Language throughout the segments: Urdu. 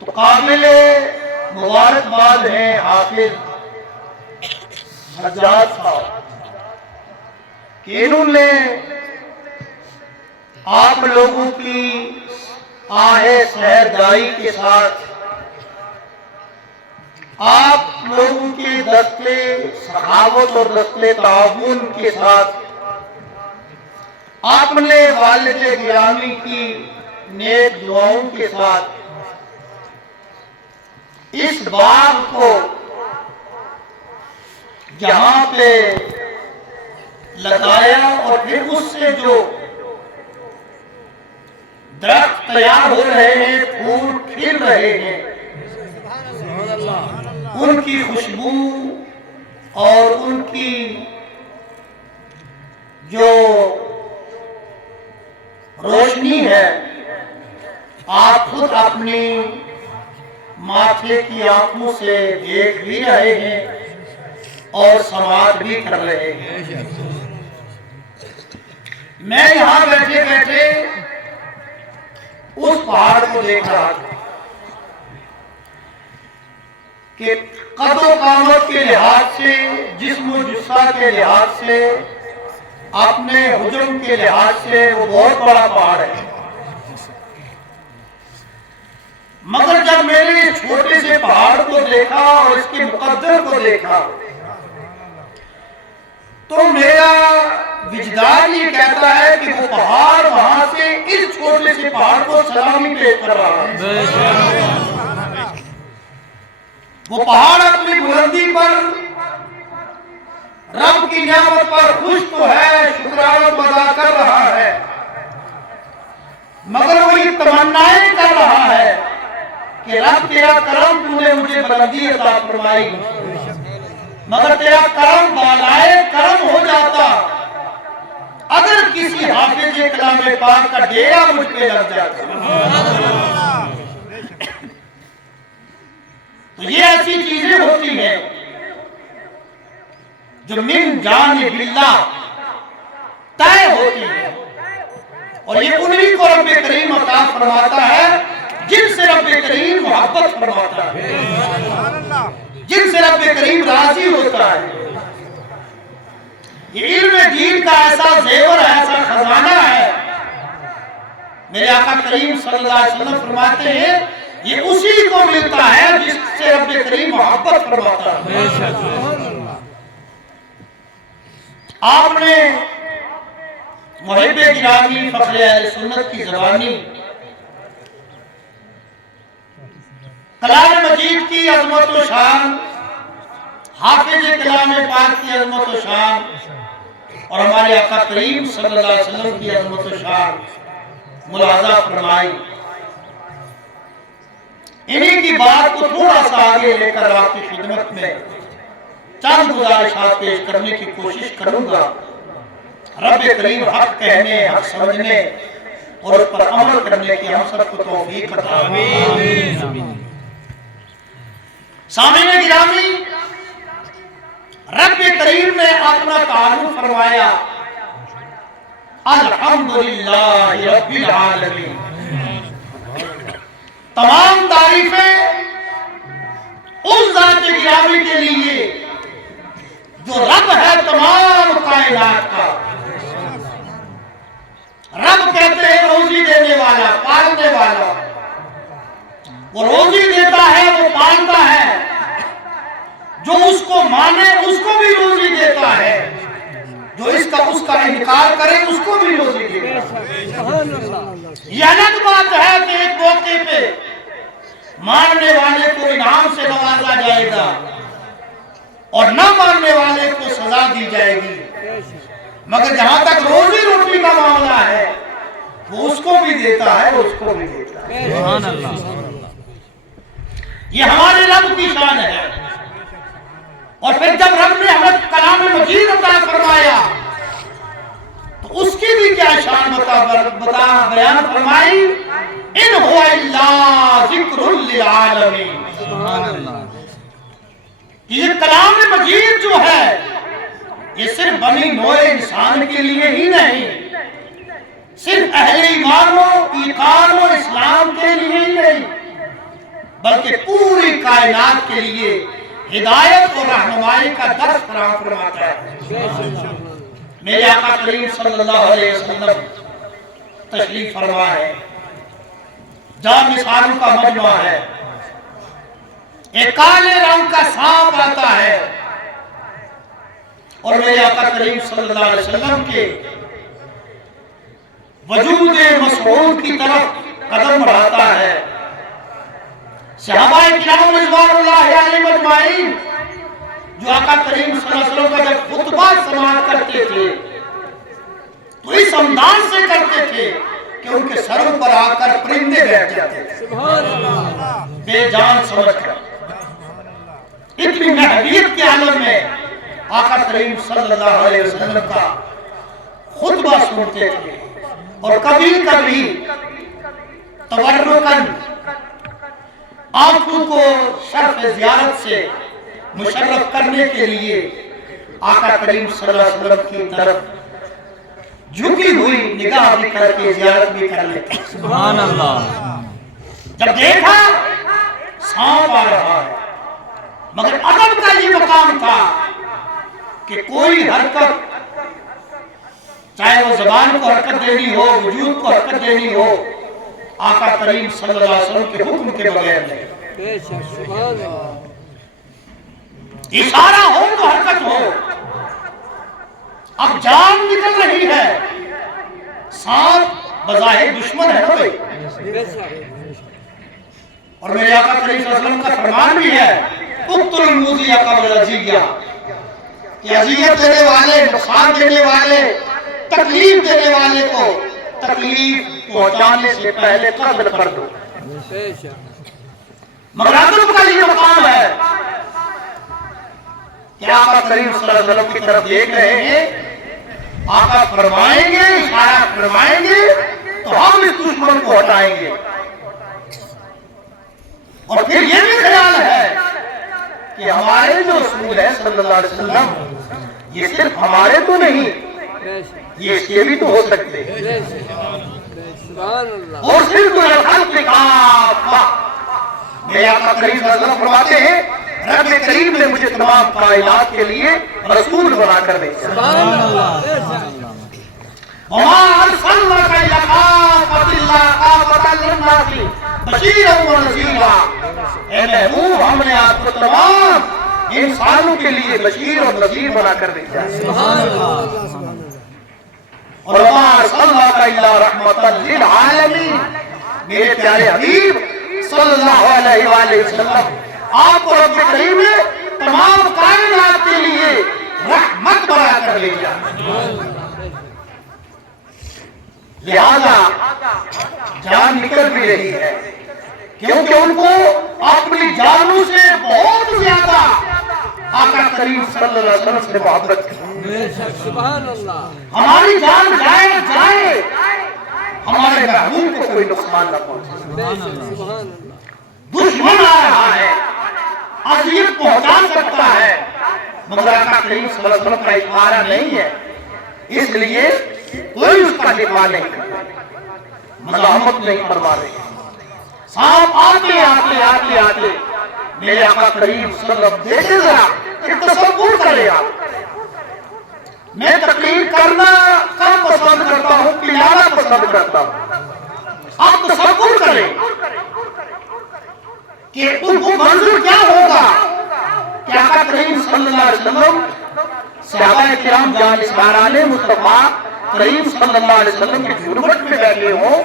تو قابل مبارکباد ہیں حافظ حجاج صاحب کہ انہوں نے آپ لوگوں کی آہیں سحرگائی کے ساتھ آپ لوگوں کے دست سخاوت اور دست تعاون کے ساتھ اپنے والد گرامی کی نیک دعاؤں کے ساتھ اس باغ کو جہاں پہ لگایا اور پھر اس سے جو درخت تیار ہو رہے ہیں، پھول کھل رہے ہیں، ان کی خوشبو اور ان کی جو روشنی ہے آپ خود اپنی ماتھے کی آنکھوں سے دیکھ بھی رہے ہیں اور سماعت بھی کر رہے ہیں۔ میں یہاں بیٹھے بیٹھے اس پہاڑ کو دیکھ رہا تھا کہ قد و قامت کے لحاظ سے، جسم و جثہ کے لحاظ سے، اپنے حجم کے لحاظ سے وہ بہت بڑا پہاڑ ہے، مگر جب میں نے اس چھوٹے سے پہاڑ کو دیکھا اور اس کے مقدر کو دیکھا تو میرا وجدان یہ کہتا ہے کہ وہ پہاڑ وہاں سے اس چھوٹے سے پہاڑ کو سلامی پیش کر رہا ہے۔ وہ پہاڑ اپنی بلندی پر رب کی نعمت پر خوش تو ہے، شکرانہ ادا کر رہا ہے، مگر وہ یہ تمنائیں کر رہا ہے کہ رب تیرا کرم تو نے مجھے بلندی عطا فرمائی، مگر تیرا کرم بالائے کرم ہو جاتا اگر کسی حافظ کلام پاک کا ڈیرا مجھ پہ لگ جاتا۔ تو یہ ایسی چیزیں ہوتی ہیں جو من جانب اللہ طے ہوتی ہیں، اور یہ انہی کو رب کریم عطا فرماتا ہے جن سے رب کریم محبت فرماتا ہے، جن سے رب کریم راضی ہوتا ہے۔ یہ علم دین کا ایسا زیور ہے، ایسا خزانہ ہے، میرے آقا کریم صلی اللہ علیہ وسلم فرماتے ہیں یہ اسی کو ملتا ہے جس سے رب کریم محبت فرماتا ہے۔ آپ نے محب گرامی فخر اہل سنت کی زبانی کلام مجید کی عظمت و شان، حافظ کلام پاک کی عظمت و شان، اور ہمارے آقا کریم صلی اللہ علیہ وسلم کی عظمت و شان ملاحظہ فرمائی۔ انہی کی بات کو تھوڑا سا آگے لے کر آپ کی خدمت میں چند گزارشات پیش کرنے کی کوشش کروں گا۔ رب کریم حق کہنے، حق سمجھنے اور اس پر عمل کرنے کی ہم سب کو توفیق عطا فرمائے۔ سامعین گرامی، رب کریم نے اپنا تعارف فرمایا الحمدللہ رب العالمین، تمام تعریفیں اس ذات گرامی کے لیے جو رب ہے تمام کائنات کا۔ رب کہتے ہیں روزی دینے والا، پالنے والا، وہ روزی دیتا ہے، وہ پالتا ہے، جو اس کو مانے اس کو بھی روزی دیتا ہے، جو اس کا انکار کرے اس کو بھی روزی دیتا ہے۔ یہ الگ بات ہے کہ ایک موقع پہ ماننے والے کو انعام سے نوازا جائے گا اور نہ ماننے والے کو سزا دی جائے گی، مگر جہاں تک روزی روٹی کا معاملہ ہے وہ اس کو بھی دیتا ہے، اس کو بھی دیتا ہے۔ سبحان اللہ، یہ ہمارے رب کی شان ہے۔ اور پھر جب رب نے ہمیں کلام مجید عطا فرمایا تو اس کی بھی کیا شان بیان فرمائی، ان هو الا ذکر للعالمین۔ سبحان اللہ، یہ کلام مجید جو ہے یہ صرف بنی نوع انسان کے لیے ہی نہیں، صرف اہل ایمان و ایقان و اسلام کے لیے ہی نہیں، بلکہ پوری کائنات کے لیے ہدایت اور رہنمائی کا درس فراہم فرماتا ہے۔ میرے آقا کریم صلی اللہ علیہ وسلم تشریف فرما ہے، جہاں مثالوں کا مجمع ہے، ایک کالے رنگ کا سانپ آتا ہے اور میرے آقا کریم صلی اللہ علیہ وسلم کے وجود مسعود کی طرف قدم بڑھاتا ہے۔ صحابہ کرام رضوان اللہ علیہم اجمعین جو آقا کریم صلی اللہ علیہ وسلم کا جب خطبہ سماعت کرتے تھے تو اس انداز سے کرتے تھے کہ ان کے سروں پر آ کر پرندے بیٹھ جاتے تھے، بے جان سمجھ کر۔ اتنی محبیت کے عالم میں آقا کریم صلی اللہ علیہ وسلم کا خطبہ سنتے تھے، اور کبھی کبھی تورکاً آنکھوں کو شرف زیارت سے مشرف کرنے کے لیے آقا کریم صلی اللہ علیہ وسلم کی طرف جھکی ہوئی نگاہ بھی کر کے زیارت بھی کر لیتے۔ سبحان اللہ۔ جب دیکھا سانپ آ رہا ہے، مگر ادب کا یہ مقام تھا کہ کوئی حرکت، چاہے وہ زبان کو حرکت دینی ہو، وجود کو حرکت دینی ہو، آقا کریم صلی اللہ علیہ وسلم کے حکم کے بغیر نہیں۔ اشارہ ہو تو حرکت ہو۔ اب جان نکل رہی ہے، سانپ بظاہر دشمن ہے نا بھائی، اور میرے آقا کریم صلی اللہ علیہ وسلم کا فرمان بھی ہے اقتلوا المؤذی قبل الأذیہ، کہ اذیت دینے والے، نقصان دینے والے، تکلیف دینے والے کو تکلیف پہنچانے سے پہلے قتل کر دو۔ مگر ادب کا یہ مقام ہے کہ آقا کریم صلی اللہ علیہ وسلم کی طرف دیکھ رہے ہیں، آقا فرمائیں گے، اشارہ فرمائیں گے تو ہم اس دشمن کو ہٹائیں گے۔ اور پھر یہ بھی خیال ہے کہ ہمارے جو رسول ہے صلی اللہ علیہ وسلم، یہ صرف ہمارے تو نہیں، یہ اس کے بھی تو ہو سکتے ہیں، اور صرف الخلق کافہ۔ میرے آقا کریم صلی اللہ علیہ وسلم فرماتے ہیں رب کریم نے مجھے تمام کائنات کے لیے رسول بنا کر بھیجا۔ وما ارسلناک الا کافۃ للناس بشیرا ونذیرا، اے محبوب ہم نے آپ کو تمام انسانوں کے لیے بشیر اور نذیر بنا کر بھیجا۔ اور وما ارسلناک الا رحمۃ للعالمین، میرے پیارے حبیب صلی اللہ علیہ وآلہ وسلم، آپ کو رب کریم نے تمام کائنات کے لیے رحمت بنا کر بھیجا۔ لہذا جان نکل بھی رہی ہے، کیونکہ ان کو اپنی جانوں سے بہت زیادہ آقا کریم صلی اللہ علیہ وسلم سے محبت تھی۔ سبحان اللہ۔ ہماری جان جائے ہمارے محبوب کو کوئی نقصان نہ پہنچے۔ دشمن آ رہا ہے، اذیت پہنچا سکتا ہے، مگر آقا کریم صلی اللہ علیہ وسلم کا اشارہ نہیں ہے، اس لیے کوئی اس کا دفاع نہیں کرتا، مزاحمت نہیں فرما رہے۔ سانپ آتے آتے آتے آتے میرے آقا کریم صلی اللہ علیہ وسلم دیکھے ذرا کہ تصور کرے آپ، میں تقریر کرنا کم پسند کرتا ہوں، پلانا پسند کرتا ہوں۔ آپ تصور کریں کہ ان کو منظر کیا ہوگا کہ آقا کریم صلی اللہ علیہ وسلم صحابہ کرام جانشینان مصطفیٰ کریم صلی اللہ علیہ وسلم کے جھرمٹ میں بیٹھے ہوں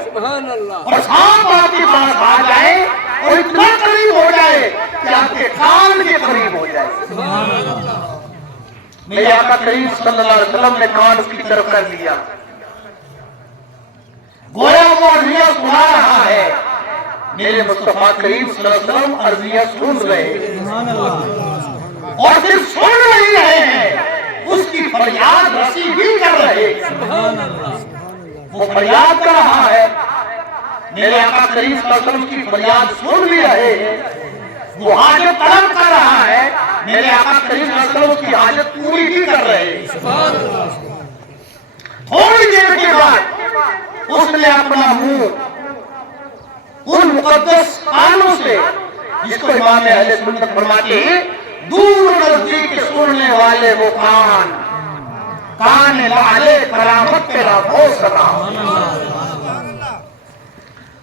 اور سانپ آپ کے پاس آ جائے اور اتنا قریب ہو جائے کہ آپ کے کان کے قریب ہو جائے۔ میرے آقا کریم صلی اللہ علیہ وسلم نے کان اس کی طرف کر لیا، گویا وہ عرضیہ سنا رہا ہے، میرے مصطفیٰ کریم صلی اللہ علیہ وسلم عرضیہ سن رہے ہیں، اور صرف سن نہیں رہے ہیں، اس کی فریاد رسی بھی کر رہے ہیں۔ وہ فریاد کر رہا ہے، میرے آقا کریم صلی اللہ علیہ وسلم کی فریاد سن بھی رہے ہیں، وہ حاجت طلب کر رہا ہے، میرے آقا کریم صلی اللہ علیہ وسلم کی حاجت پوری بھی کر رہے ہیں۔ تھوڑی دیر کے بعد اس نے اپنا منہ ان مقدس کانوں سے جس کو امام اہل سنت فرماتے ہیں دور نزدیک سننے والے وہ کان لعلے کرامت پہ لاکھوں سلام.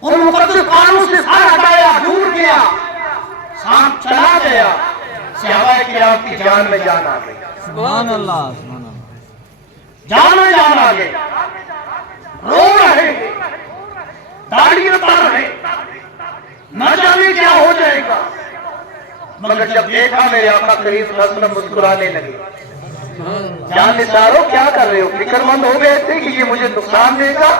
ان مقدس کانوں سے سر ہٹایا، دور گیا، سانپ چلا گیا، صحابہ کرام کی جان میں جان آ گئی. سبحان اللہ سبحان اللہ. جان میں جان آ گئی، رو رہے ہیں، داڑھی اتار رہے، نہ جانے کیا ہو جائے گا. مگر جب دیکھا میرے آقا کریم صلی اللہ علیہ وسلم مسکرانے لگے. جان نثارو کیا کر رہے ہو؟ فکر مند ہو گئے تھے کہ یہ مجھے نقصان دے گا.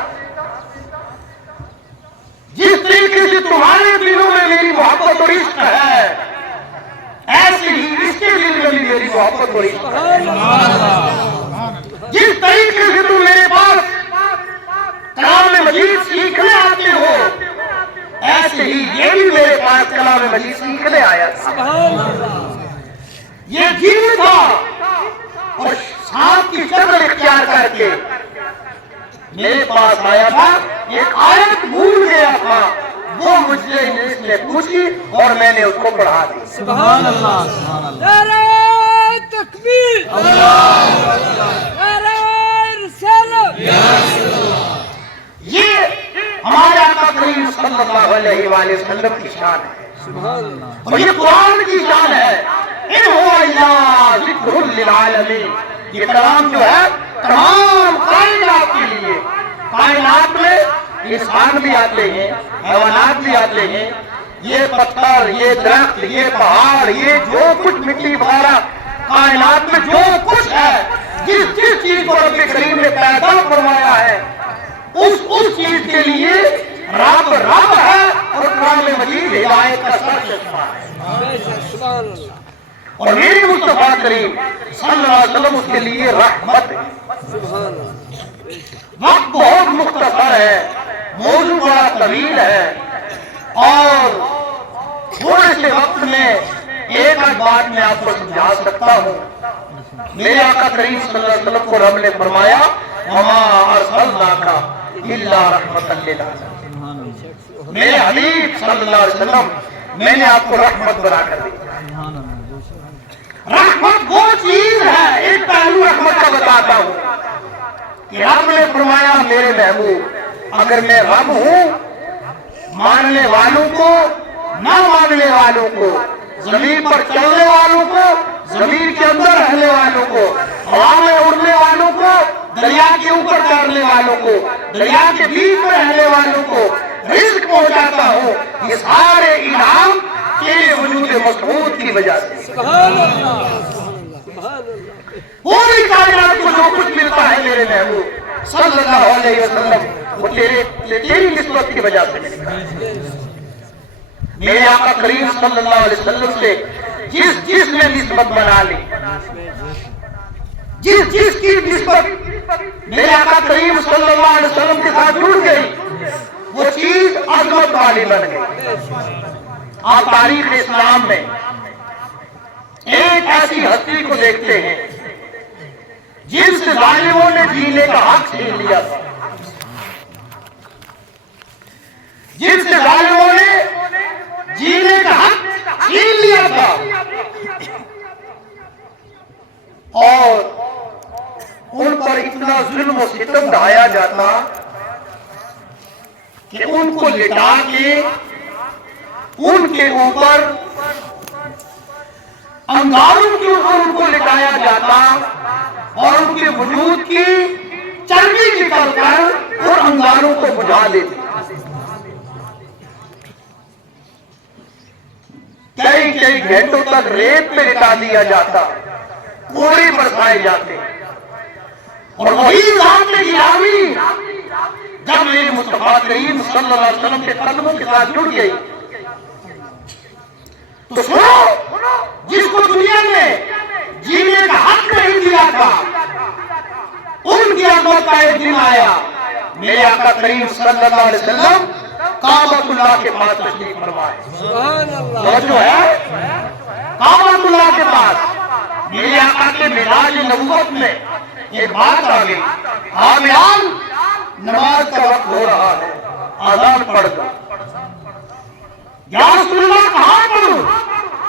جس طریقے سے تمہارے دلوں میں میری محبت اور عشق ہے، ایسے ہی اس کے دل میں بھی میری محبت اور عشق ہے. جس طریقے سے تم میرے پاس کلام مجید سیکھنے آتے ہو، ایسے ہی یہ بھی میرے پاس کلام مجید سیکھنے آیا تھا. یہ جن تھا اور سانپ کی شکل اختیار کر کے میرے پاس آیا تھا. ایک آیت بھول گیا تھا، وہ مجھ سے اس نے پوچھی اور میں نے اس کو پڑھا دی. سبحان اللہ سبحان اللہ. نعرہ تکبیر، نعرہ رسالت. یہ ہمارے آقا کریم صلی اللہ علیہ وآلہ وسلم کی شان ہے، سبحان اللہ. اور یہ قرآن کی شان ہے. ان هو الا ذکر للعالمین. یہ کلام جو ہے تمام کائنات کے لیے. کائنات میں انسان بھی آتے ہیں، حیوانات بھی آتے ہیں، یہ پتھر، یہ درخت، یہ پہاڑ، یہ جو کچھ مٹی وغیرہ کائنات میں جو کچھ ہے، جس چیز کو رب کریم نے پیدا فرمایا ہے، اس چیز کے لیے رب ہے اور قرآن مجید ہدایت کا سرچشمہ ہے. سبحان اللہ. اور میرے مصطفیٰ کریم صلی اللہ علیہ وسلم اس کے لیے رحمت ہے. سبحان اللہ. وقت بہت مختصر ہے، موضوع بڑا طویل ہے، اور تھوڑے سے وقت میں ایک آدھ بات میں آپ کو سمجھا سکتا ہوں. میرے آقا کریم صلی اللہ علیہ وسلم کو رب نے فرمایا وَمَا أَرْسَلْنَاكَ إِلَّا رَحْمَةً لِلْعَالَمِينَ. میرے حبیب صلی اللہ علیہ وسلم میں نے آپ کو رحمت بنا کر دی. رحمت وہ چیز ہے، ایک پہلو رحمت کا بتاتا ہوں کہ رب نے فرمایا میرے محبوب اگر میں رب ہوں، ماننے والوں کو، نہ ماننے والوں کو، زمین پر چلنے والوں کو، زمین کے اندر رہنے والوں کو، ہوا میں اڑنے والوں کو، دریا کے اوپر تیرنے والوں کو، دریا کے بیچ میں رہنے والوں کو رزق پہنچاتا ہوں، یہ سارے انعام تیرے وجود مسعود کی وجہ سے. سبحان اللہ. سبحان اللہ. پوری کائنات کو جو کچھ ملتا ہے میرے محبوب صلی اللہ علیہ وسلم وہ تیری نسبت کی وجہ سے ملتا ہے. میرے آقا کریم صلی اللہ علیہ وسلم سے جس نے نسبت بنا لی، جس کی نسبت میرے آقا کریم صلی اللہ علیہ وسلم کے ساتھ جڑ گئی، وہ چیز عظمت والی بن گئی. آپ تاریخ اسلام میں ایک ایسی ہستی کو دیکھتے ہیں جن سے ظالموں نے جینے کا حق چھین لیا تھا، جن سے ظالموں نے جینے کا حق چھین لیا تھا، اور ان پر اتنا ظلم و ستم ڈھایا جاتا کہ ان کو لٹا کے ان کے اوپر انگاروں کے اوپر ان کو لٹایا جاتا اور ان کے وجود کی چربی نکل کر اور انگاروں کو بجھا دیتی. کئی گھنٹوں تک ریت پہ لٹا دیا جاتا، کوڑے برسائے جاتے. اور وہی ذات گرامی جب میرے مصطفیٰ کریم صلی اللہ علیہ وسلم کے قدموں کے ساتھ جڑ گئی تو سنو، جس کو دنیا میں جینے کا حق نہیں دیا تھا ان کی عظمت کا ایک دن آیا. میرے آقا کریم صلی اللہ علیہ وسلم کعبۃ اللہ کے پاس تشریف فرمائے. سبحان اللہ. توجہ ہے، کعبۃ اللہ کے پاس میرے آقا کے معراج نبوت میں ایک بات آ گئی، حامیان نماز کا وقت ہو رہا ہے، اذان پڑھ دو. یا رسول اللہ کہاں پڑھوں؟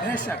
بے شک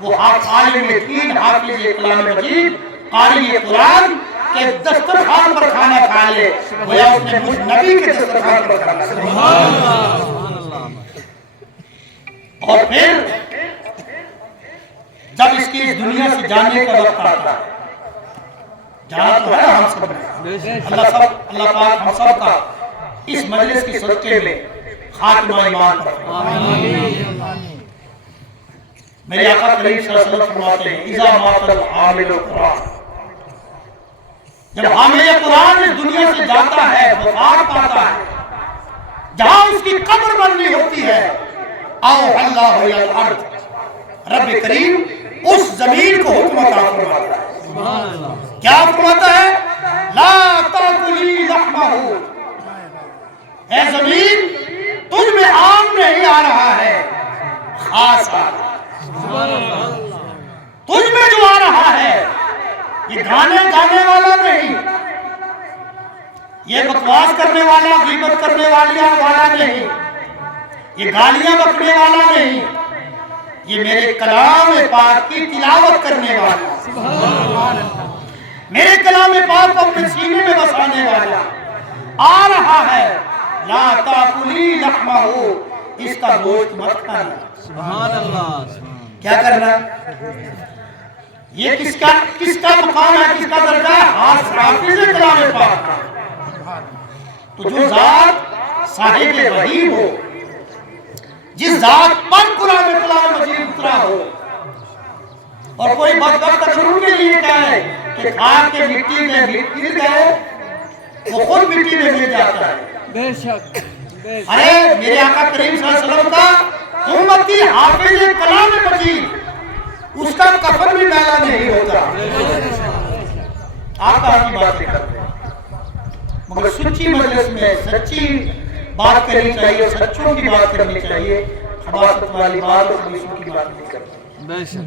وہ عالم دین حافظ کلام مجید قاری قرآن کے دسترخوان پر کھانا کھا لے گویا اس نے مجھ نبی کے دسترخوان پر کھانا کھا لے۔ اور پھر جب اس کی اس دنیا سے جانے کا وقت آتا جانا تو ہے ہم سب نے، اللہ پاک ہم سب کا اس مجلس کی صدقے میں خاتمہ ایمان پر میرے آقا کریم صلی اللہ علیہ وسلم فرماتے ہیں اذا مات الحامل قرآن، جب حامل قرآن اس دنیا سے جاتا ہے وفات پاتا ہے، جہاں اس کی قبر بننی ہوتی ہے او اللہ الی الارض، رب کریم اس زمین کو حکم عطا فرماتا ہے، کیا فرماتا ہے؟ لا تاکلی لحمہ، اے زمین تجھ میں عام نہیں آ رہا ہے، خاص آ رہا ہے، تجھ میں جو آ رہا ہے یہ گانے گانے والا نہیں، یہ بکواس کرنے والا غیبت کرنے والا نہیں، یہ گالیاں بکنے والا نہیں، یہ میرے کلام پاک کی تلاوت کرنے والا، میرے کلام پاک کو اپنے سینے میں بسانے والا آ رہا ہے۔ لا تاکلی لحمہ، اس کا گوشت مت کھانا۔ سبحان اللہ، کیا کرنا؟ یہ کس کا مقام ہے، کس کا درجہ ہے؟ حافظ کلام پاک کا۔ تو جو ذات صاحب وحی ہو، جس ذات پر قرآن کلام مجید اترا ہو، اور کوئی بدبخت ضرور کے لیے کہے کہ کھا کے مٹی میں گر گئے، وہ خود مٹی میں گر جاتا ہے۔ بے شک ارے میرے آقا کریم صلی اللہ علیہ وسلم کا امتی حافظ کلام مجید، اس کا کفن بھی میلا نہیں ہوتا۔ آپ کہاں کی باتیں کرتے ہیں؟ مگر سچی مجلس میں سچی بات کرنی چاہیے، سچوں کی بات کرنی چاہیے، حماقت والی بات اور خبیثوں کی بات نہیں کرتے۔ بے شک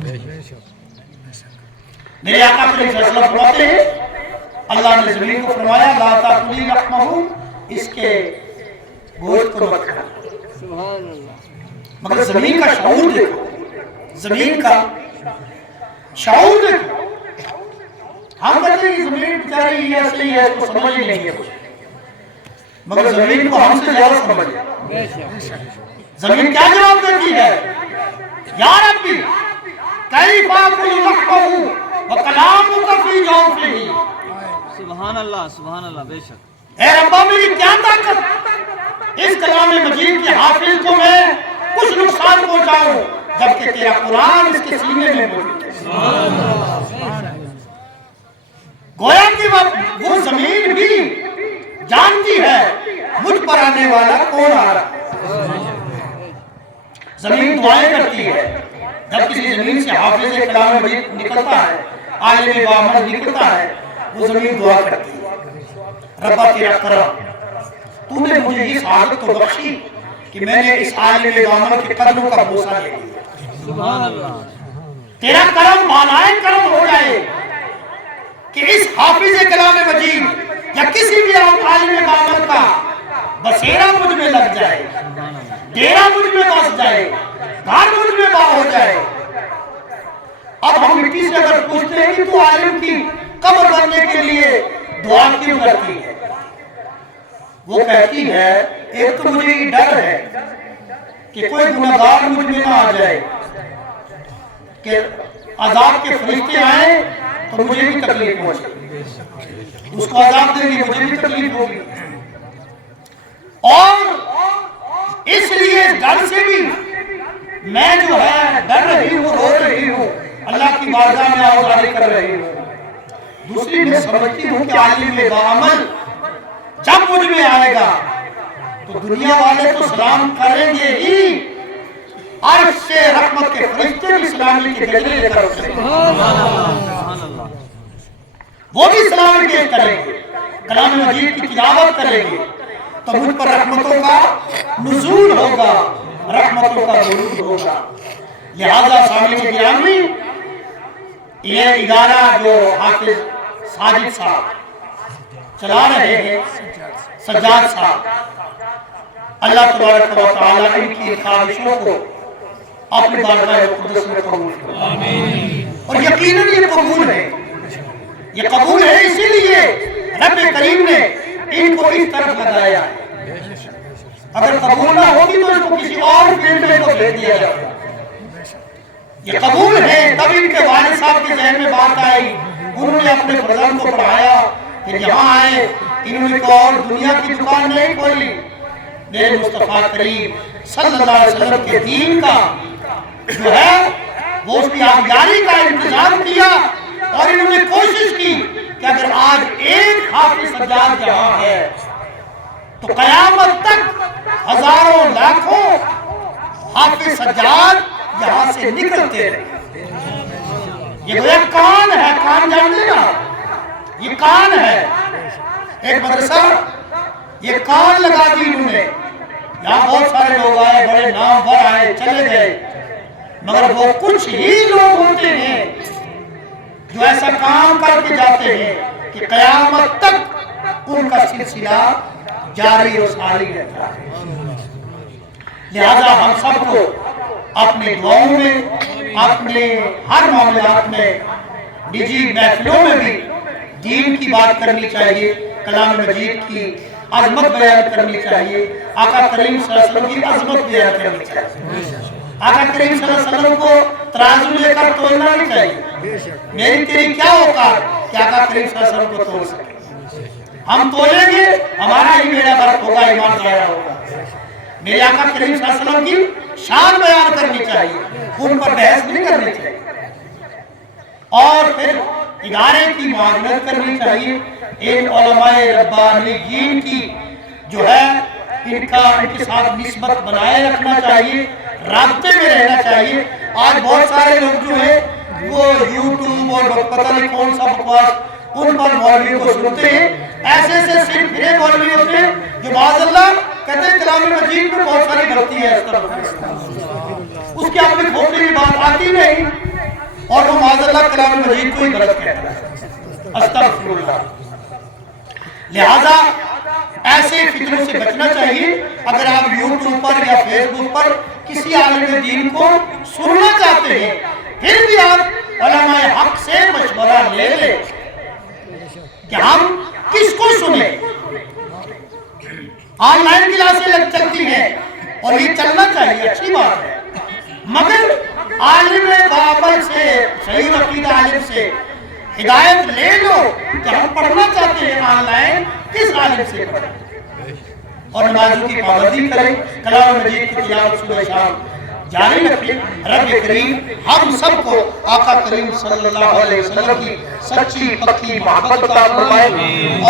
میرے آقا کریم صلی اللہ علیہ وسلم فرماتے ہیں اللہ نے زمین کو فرمایا لا تاکلی لحمہ، اس کے گوشت کو مت کھانا۔ سبحان اللہ، مگر زمین کا شعور دیکھو، زمین کا شعور دیکھو۔ ہم کہتے ہیں کہ زمین بیچاری یہ ایسے ہے، اس کو سمجھ ہی نہیں ہے کچھ، مگر زمین کو ہم سے زیادہ سمجھ ہے۔ بے شک زمین کیا جواب دیتی ہے؟ یا ربی کیف آکل لحمہ وکلامک فی جوفہ، سبحان اللہ، سبحان اللہ، بے شک اے ربا میری کیا طاقت اس کلام مجید کے حافظ کو میں کچھ نقصان پہنچاؤں جبکہ تیرا قرآن اس کے سینے میں موجود ہے۔ گویا کہ وہ زمین بھی جانتی ہے مجھ پر آنے والا کون آ رہا ہے۔ زمین دعائیں کرتی ہے، جب کسی زمین سے حافظ کلام مجید نکلتا ہے، عالم بامن نکلتا ہے، وہ زمین دعا کرتی ہے ربا تیرا کرم، تو نے مجھے یہ سعادت تو بخشی کہ میں نے اس عالم بامن کے قدموں کا بوسہ لے لیا۔ سبحان اللہ، تیرا کرم بالائے کرم ہو جائے کہ اس حافظ کلام مجید یا کسی بھی عالم بامن کا بسیرا مجھ میں لگ جائے، ڈیرا مجھ میں بس جائے، گھر مجھ میں با ہو جائے۔ اب ہم مٹی سے اگر پوچھتے ہیں کہ تو عالم کی قبر بننے کے لیے دعا کیوں کرتی ہے، وہ کہتی ہے ایک تو مجھے یہ ڈر ہے کہ کوئی گناہگار مجھ میں نہ آ جائے، کہ عذاب کے فرشتے آئیں تو مجھے بھی تکلیف پہنچے، اس کو عذاب دیں گے مجھے بھی تکلیف ہوگی، اور اس لیے ڈر سے بھی میں جو ہے ڈر رہی ہوں، رو رہی ہوں، اللہ کی بارگاہ میں آوازیں کر رہی ہوں۔ دوسری میں سمجھتی ہوں کہ عالم بعمل جب مجھ میں آئے گا تو دنیا والے تو سلام کریں گے ہی، عرش سے رحمت کے فرشتے بھی سلامی کے گجرے لے کر اٹھیں گے، سبحان اللہ، وہ بھی سلام پیش کریں گے، کلام مجید کی تلاوت کریں گے، تو مجھ پر رحمتوں کا نزول ہوگا، رحمتوں کا ورود ہوگا۔ لہذا سامعین گرامی، یہ ادارہ جو حافظ ساجد صاحب چلا رہے ہیں، سجاد صاحب، اللہ تبارک و تعالیٰ ان کی خواہشوں کو اپنی بارگاہ مقدس میں قبول کرو، اور یقیناً یہ قبول ہے، یہ قبول ہے، اسی لیے رب کریم نے ان کو اس طرف لگایا ہے۔ اگر قبول نہ ہوتی تو اس کو کسی اور فیلڈ میں تو بھیج دیا جاتا۔ یہ قبول ہے، تب ان کے والد صاحب کے ذہن میں بات آئی، انہوں نے اپنے فرزند کو پڑھایا، پھر یہاں آئے، انہوں نے کوئی اور دنیا کی دکان نہیں کھولی، میرے مصطفیٰ کریم صلی اللہ علیہ وسلم کے دین کا جو ہے وہ اس کی آبیاری کا انتظام کیا، اور انہوں نے کوشش کی کہ اگر آج ایک حافظ سجاد جہاں ہے تو قیامت تک ہزاروں لاکھوں حافظ سجاد یہاں سے نکلتے رہے۔ یہ وہ کان ہے، کان جانتے نا، یہ کان ہے، ایک مدرسہ یہ کان لگا دی انہوں نے، یہاں بہت سارے لوگ آئے، بڑے نامور آئے، چلے گئے، مگر وہ کچھ ہی لوگ ہوتے ہیں جو ایسا کام کر کے جاتے ہیں کہ قیامت تک ان کا سلسلہ جاری و ساری رہتا ہے۔ لہذا ہم سب کو اپنے دعاؤں میں، اپنے ہر معاملات میں، نجی محفلوں میں بھی دین کی بات کرنی چاہیے، کلام مجید کی عظمت بیان کرنی چاہیے، آقا کریم صلی اللہ علیہ وسلم کی عظمت بیان کرنی چاہیے۔ آقا کریم صلی اللہ علیہ وسلم کو ترازو لے کر تولنا نہیں چاہیے، میری تیری کیا اوقات کہ آقا کریم صلی اللہ علیہ وسلم کو تول سکے، ہم تولیں گے ہمارا ہی بیڑا غرق ہوگا، ایمان ضائع ہوگا۔ میرے آقا کریم صلی اللہ علیہ وسلم کی شان بیان کرنی چاہیے، ان پر بحث نہیں کرنی چاہیے، اور پھر ادارے کی معاونت کرنی چاہیے، ان علماء ربانیین کی جو ہے ان کے ساتھ نسبت بنائے رکھنا چاہیے، رابطے میں رہنا چاہیے۔ آج بہت سارے لوگ جو ہیں وہ یوٹیوب اور پتہ نہیں کون سا بکواس ان پر مولویوں کو سنتے ہیں، ایسے ایسے صرف پھرے مولوی ہوتے ہیں جو معاذ اللہ کہتے ہیں کلام مجید میں بہت ساری غلطی ہے، اس طرح اس کی اپنی کھوپڑی میں بات آتی نہیں، اور وہ معاذ اللہ کلام مجید کو ہی غلط کہتا ہے، استغفر اللہ۔ لہذا ایسے فتنوں سے بچنا چاہیے۔ اگر آپ یوٹیوب پر یا فیس بک پر کسی عالم دین کو سننا چاہتے ہیں، پھر بھی آپ علماء حق سے مشورہ لے لیں کہ ہم کس کو سنیں۔ آن لائن کلاسیں چلتی ہیں اور یہ چلنا چاہیے، اچھی بات ہے، مگر عالم بابر سے، صحیح عقیدہ عالم سے ہدایت لے لو کہ ہم پڑھنا چاہتے ہیں آن لائن، کس عالم سے پڑھیں، اور نمازوں کی پابندی کریں، کلام مجید کی تلاوت صبح شام جاری رکھیں۔ رب کریم ہم سب کو آقا کریم صلی اللہ علیہ وسلم کی سچی پکی محبت عطا فرمائے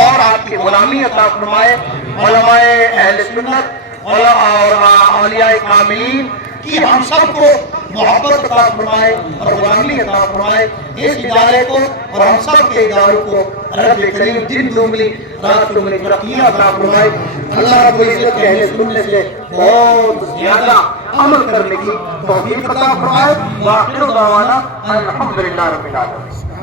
اور آپ کی غلامی عطا فرمائے۔ علماء اہل سنت اور اولیاء کاملین کی ہم سب کو محبت عطا فرمائے اور غلامی عطا فرمائے۔ اس ادارے کو اور ہم سب کے اداروں کو رب کریم دن دگنی رات چگنی ترقی عطا فرمائے۔ اللہ رب العزت کے اہل سننے سے بہت زیادہ عمل کرنے کی توفیق عطا فرمائے۔ وآخر دعوانا الحمدللہ رب العالمین۔